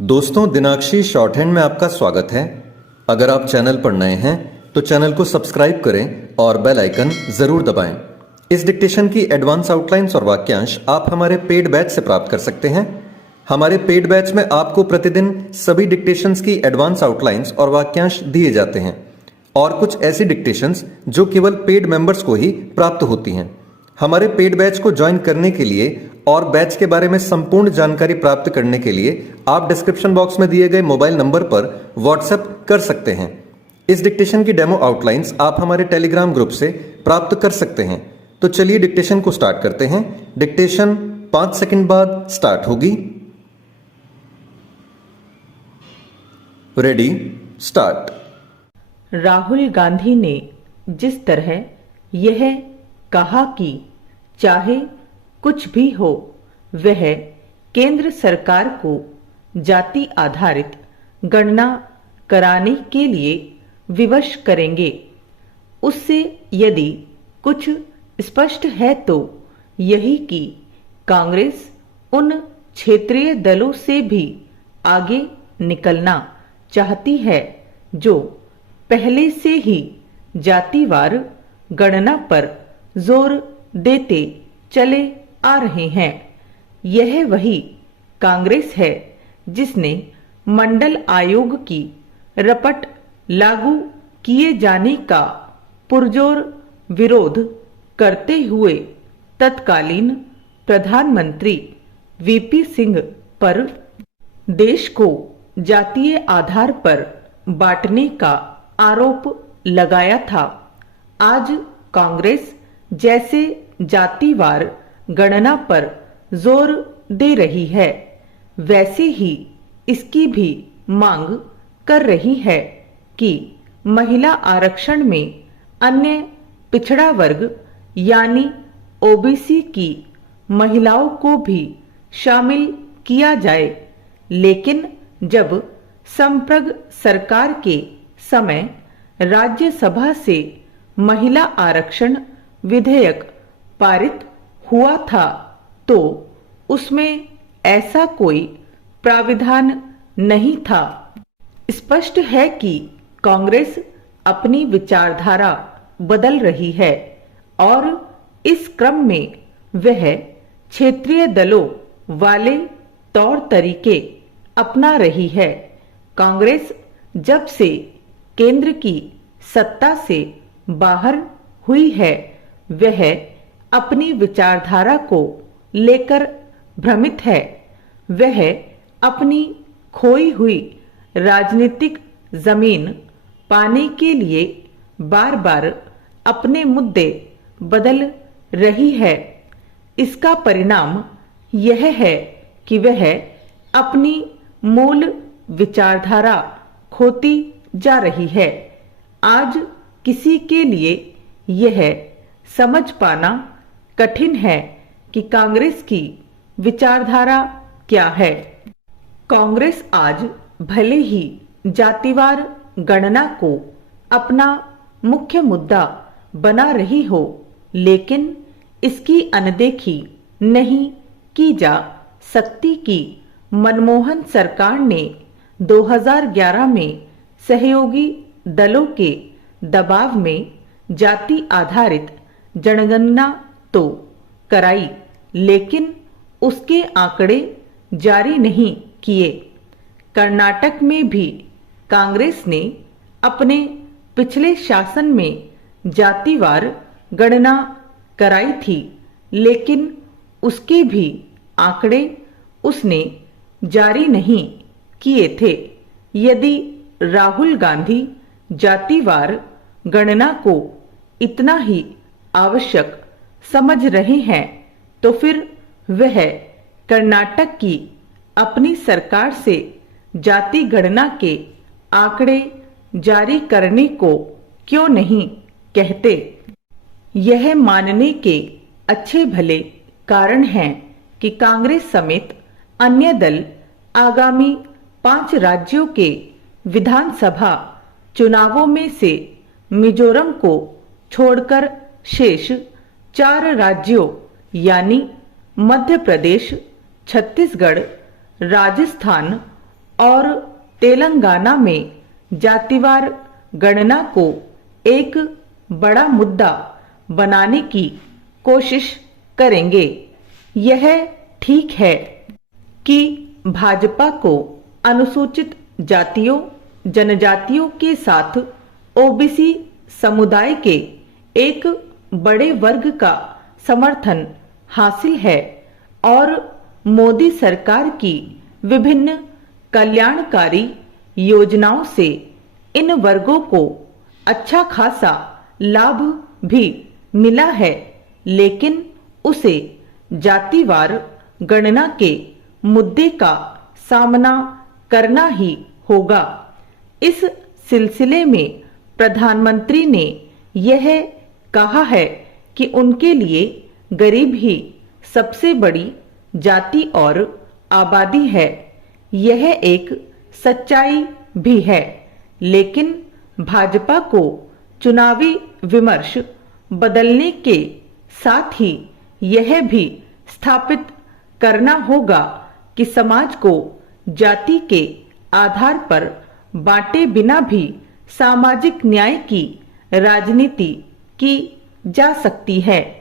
दोस्तों, दिनाक्षी short hand में आपका स्वागत है। अगर आप चैनल पर नए हैं तो चैनल को सब्सक्राइब करें और बेल आइकन जरूर दबाएं। इस डिक्टेशन की एडवांस आउटलाइंस और वाक्यांश आप हमारे पेड बैच से प्राप्त कर सकते हैं। हमारे पेड बैच में आपको प्रतिदिन सभी डिक्टेशंस की एडवांस आउटलाइंस और वाक्यांश दिए जाते हैं और कुछ ऐसी डिक्टेशंस जो केवल पेड मेंबर्स को ही प्राप्त होती हैं। हमारे पेड बैच को ज्वाइन करने के लिए और बैच के बारे में संपूर्ण जानकारी प्राप्त करने के लिए आप डिस्क्रिप्शन बॉक्स में दिए गए मोबाइल नंबर पर व्हाट्सएप कर सकते हैं। इस डिक्टेशन की डेमो आउटलाइंस आप हमारे टेलीग्राम ग्रुप से प्राप्त कर सकते हैं। तो चलिए डिक्टेशन को स्टार्ट करते हैं। डिक्टेशन 5 सेकंड बाद स्टार्ट होगी। Ready, start. राहुल गांधी ने जिस तरह यह कहा कि चाहे कुछ भी हो वह केंद्र सरकार को जाति आधारित गणना कराने के लिए विवश करेंगे, उससे यदि कुछ स्पष्ट है तो यही कि कांग्रेस उन क्षेत्रीय दलों से भी आगे निकलना चाहती है जो पहले से ही जातिवार गणना पर जोर देते चले आ रहे हैं। यह वही कांग्रेस है जिसने मंडल आयोग की रपट लागू किए जाने का पुरजोर विरोध करते हुए तत्कालीन प्रधानमंत्री वीपी सिंह पर देश को जातीय आधार पर बांटने का आरोप लगाया था। आज कांग्रेस जैसे जातिवार गणना पर जोर दे रही है, वैसे ही इसकी भी मांग कर रही है कि महिला आरक्षण में अन्य पिछड़ा वर्ग यानी ओबीसी की महिलाओं को भी शामिल किया जाए। लेकिन जब संप्रग सरकार के समय राज्यसभा से महिला आरक्षण विधेयक पारित हुआ था तो उसमें ऐसा कोई प्राविधान नहीं था। स्पष्ट है कि कांग्रेस अपनी विचारधारा बदल रही है और इस क्रम में वह क्षेत्रीय दलों वाले तौर तरीके अपना रही है। कांग्रेस जब से केंद्र की सत्ता से बाहर हुई है, वह अपनी विचारधारा को लेकर भ्रमित है। वह अपनी खोई हुई राजनीतिक जमीन पाने के लिए बार बार अपने मुद्दे बदल रही है। इसका परिणाम यह है कि वह अपनी मूल विचारधारा खोती जा रही है। आज किसी के लिए यह समझ पाना कठिन है कि कांग्रेस की विचारधारा क्या है। कांग्रेस आज भले ही जातिवार गणना को अपना मुख्य मुद्दा बना रही हो, लेकिन इसकी अनदेखी नहीं की जा सकती कि मनमोहन सरकार ने 2011 में सहयोगी दलों के दबाव में जाति आधारित जनगणना तो कराई, लेकिन उसके आंकड़े जारी नहीं किए। कर्नाटक में भी कांग्रेस ने अपने पिछले शासन में जातिवार गणना कराई थी, लेकिन उसके भी आंकड़े उसने जारी नहीं किए थे। यदि राहुल गांधी जातिवार गणना को इतना ही आवश्यक समझ रहे हैं तो फिर वह कर्नाटक की अपनी सरकार से जाति गणना के आंकड़े जारी करने को क्यों नहीं कहते। यह मानने के अच्छे भले कारण हैं कि कांग्रेस समेत अन्य दल आगामी 5 राज्यों के विधानसभा चुनावों में से मिजोरम को छोड़कर शेष 4 राज्यों यानी मध्य प्रदेश, छत्तीसगढ़, राजस्थान और तेलंगाना में जातिवार गणना को एक बड़ा मुद्दा बनाने की कोशिश करेंगे। यह ठीक है कि भाजपा को अनुसूचित जातियों जनजातियों के साथ ओबीसी समुदाय के एक बड़े वर्ग का समर्थन हासिल है और मोदी सरकार की विभिन्न कल्याणकारी योजनाओं से इन वर्गों को अच्छा खासा लाभ भी मिला है, लेकिन उसे जातिवार गणना के मुद्दे का सामना करना ही होगा। इस सिलसिले में प्रधानमंत्री ने यह कहा है कि उनके लिए गरीब ही सबसे बड़ी जाति और आबादी है। यह एक सच्चाई भी है, लेकिन भाजपा को चुनावी विमर्श बदलने के साथ ही यह भी स्थापित करना होगा कि समाज को जाति के आधार पर बांटे बिना भी सामाजिक न्याय की राजनीति की जा सकती है।